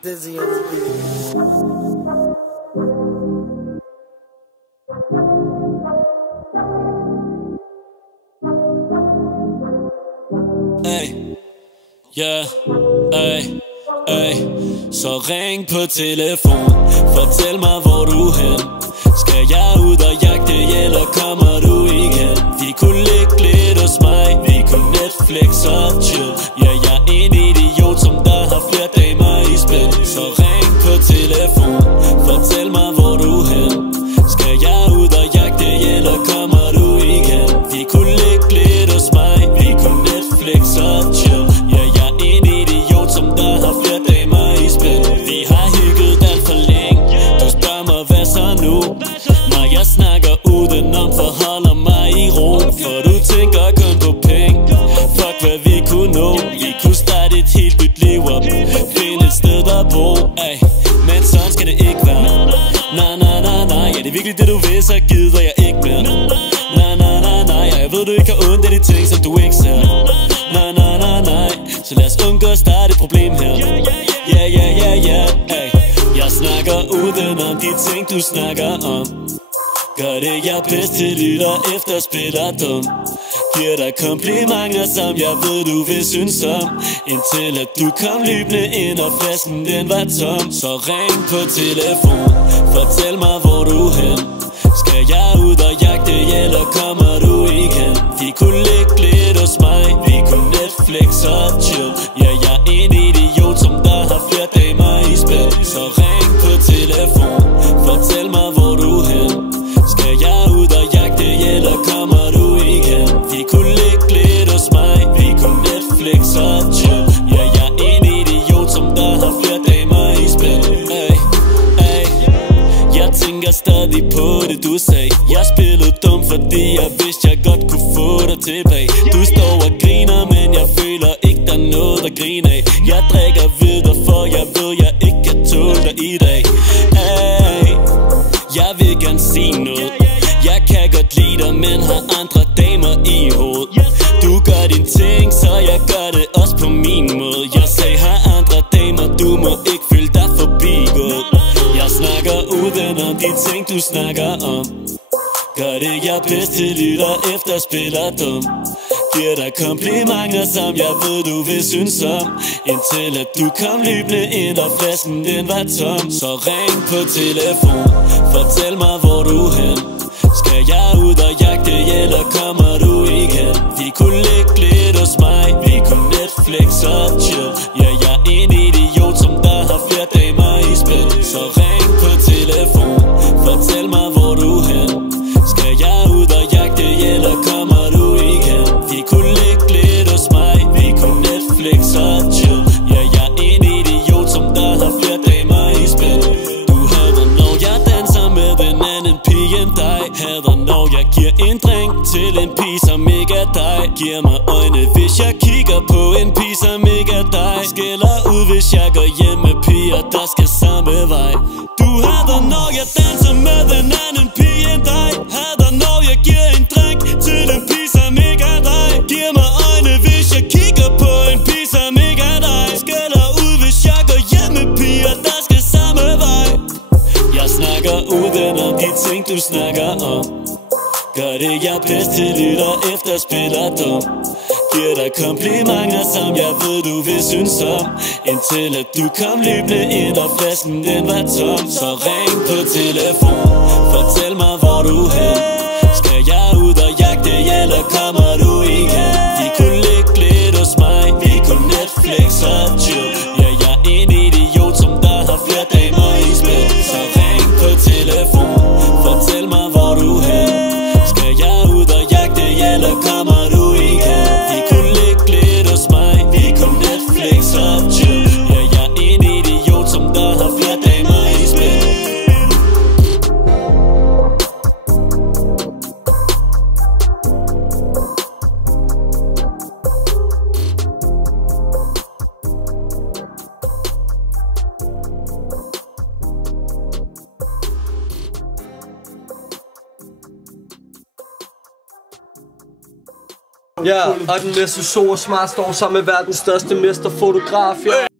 Dizzy on the beat. Ay, yeah, ay, ay. Så ring på telefon, fortæl mig hvor du hen. Skal jeg ud og jagte, eller kommer du igen? Vi kunne ligge lidt hos mig, vi kunne Netflix og chill. Ja, jeg er en idiot, som der har flere damer i spil. Så ring på telefon, fortæl mig hvor du hen. Skal jeg ud og jagte, eller kommer du igen? Vi kunne ligge lidt hos mig, vi kunne Netflix og chill. Ja, jeg er en idiot, som der har flere damer i spil. Vi har hygget alt for længe, du spørger mig hvad så nu? Når jeg snakker udenom, forholder mig i ro. For du tænker kun på penge, fuck hvad vi kunne nå. Vi kunne starte et helt nyt liv op, finde et sted der bo. Ay, men sådan skal det ikke være. Nej, nej, nej, nej, ja det er virkelig det du vil, så gider jeg ikke mere. Nej, nej, nej, nej, ja, jeg ved du ikke har ondt af de ting som du ikke ser. Nej, nej, nej, nej, så lad os undgå at starte et problem her. Ja, ja, ja, ja, ay. Jeg snakker udenom de ting du snakker om. Gør det jeg bedst til lytter efter spiller dum. Giver dig komplimenter som jeg ved du vil synes om. Indtil at du kom løbende ind og flasken den var tom. Så ring på telefon, fortæl mig hvor du hen. Skal jeg ud og jagte, eller kommer du igen? Vi kunne ligge lidt hos mig, vi kunne Netflix og chill. Ja, jeg er en idiot, som der har flere damer i spil. Så ring på telefon, fortæl mig hvor du hen. Skal jeg ud og jagte, eller kommer du igen? Vi kunne ligge lidt hos mig, vi kunne Netflix og chill. Ja, jeg er en idiot, som der har flere damer i spil. Ay, ay. Jeg tænker stadig på det du sagde. Jeg spillede dum, fordi jeg vidste jeg godt kunne få dig tilbage. Du står og griner, men jeg føler ikke der er noget at grine af. Jeg drikker videre, for jeg ved jeg ikke kan tåle dig i dag. Ay, jeg vil gerne sige noget. Jeg kan godt lide dig, men har andre damer i hovedet. Du gør din ting, så jeg gør det også på min måde. Jeg sagde har andre damer, du må ikke føle dig forbigået. Jeg snakker udenom de ting du snakker om. Gør det jeg bedst til lytter efter spiller dum. Giver dig komplimenter som jeg ved du vil synes om. Indtil at du kom løbende ind og flasken den var tom. Så ring på telefon, fortæl mig hvor du hen. Skal jeg ud og jagte, eller kommer du igen? Vi kunne ligge lidt hos mig, vi kunne Netflix og chill. Ja, jeg er en idiot, som der har flere damer i spil. Så ring på telefon, fortæl mig hvor du hen. Skal jeg ud og jagte, eller kommer du igen? Vi kunne ligge lidt hos mig, vi kunne Netflix og chill. Ja, jeg er en idiot, som der har flere damer i spil. Du hader når jeg danser med en anden pige end dig. Hader når jeg giver en drink til en pige som ikke er dig. Giver mig øjne hvis jeg kigger på en pige som ikke er dig. Skælder ud hvis jeg går hjem med piger der skal samme vej. Du hader når jeg danser med en anden pige end dig. Hader når jeg giver en drink til en pige som ikke er dig. Giver mig øjne hvis jeg kigger på en pige som ikke er dig. Skælder ud hvis jeg går hjem med piger der skal samme vej. Jeg snakker udenom de ting du snakker om. Gør det jeg bedst til lytter efter spiller dum. Giver dig komplimenter som jeg ved du vil synes om. Indtil at du kom løbende ind og flasken den var tom. Så ring på telefon, fortæl mig hvor du hen. Skal jeg ud og jagte, eller kommer du igen? Vi kunne ligge lidt hos mig, vi kunne Netflix og chill. Ja, jeg er en idiot, som der har flere damer i spil. Så ring på telefon, fortæl mig hvor du hen. Skal jeg ud og jagte, eller kommer du igen? Vi kunne ligge lidt hos mig, vi kunne Netflix og chill. Ja, jeg er en idiot, som der har flere damer i spil. Ja, og den næste Soa Smart står sammen med verdens største mesterfotograf. Ja.